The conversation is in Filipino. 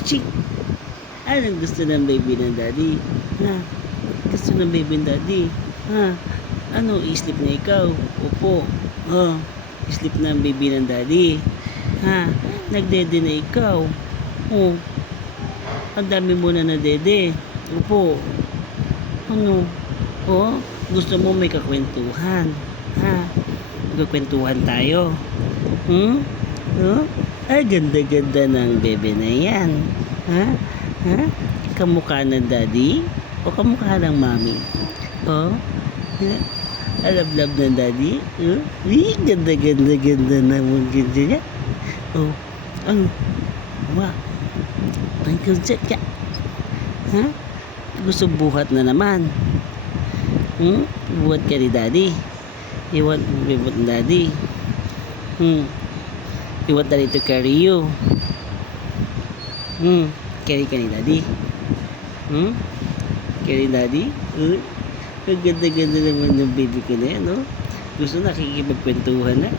Achi! Anong gusto ng baby ng daddy? Ha? Gusto ng baby ng daddy? Ha? Ano, i-sleep na ikaw? Opo. Oh, sleep na ang baby ng daddy. Ha? Nagdede na ikaw? Oh. Ang dami mo na nadede. Opo. Ano? Oh, gusto mo may kakwentuhan. Ha? Magkakwentuhan tayo. Hmm? Oh? Ay, ganda-ganda ng bebe na yan. Ha? Ha? Kamukha ng daddy? O kamukha ng mami? Oh? Ha? Alab-lab ng daddy? Oh? Uy, ganda-ganda-ganda na mo ganda niya. Oh? Ano? Wow. Ang kunset ka. Ha? Gusto buhat na naman. Hmm? Buhat ka ni daddy. Want buhat ni daddy. Hmm. You want daddy to carry you. Hmm. Carry ka ni daddy. Hmm? Carry daddy? Uy. Ang ganda-ganda naman ng baby ko na yan, no? Gusto nakikipagkwentuhan na.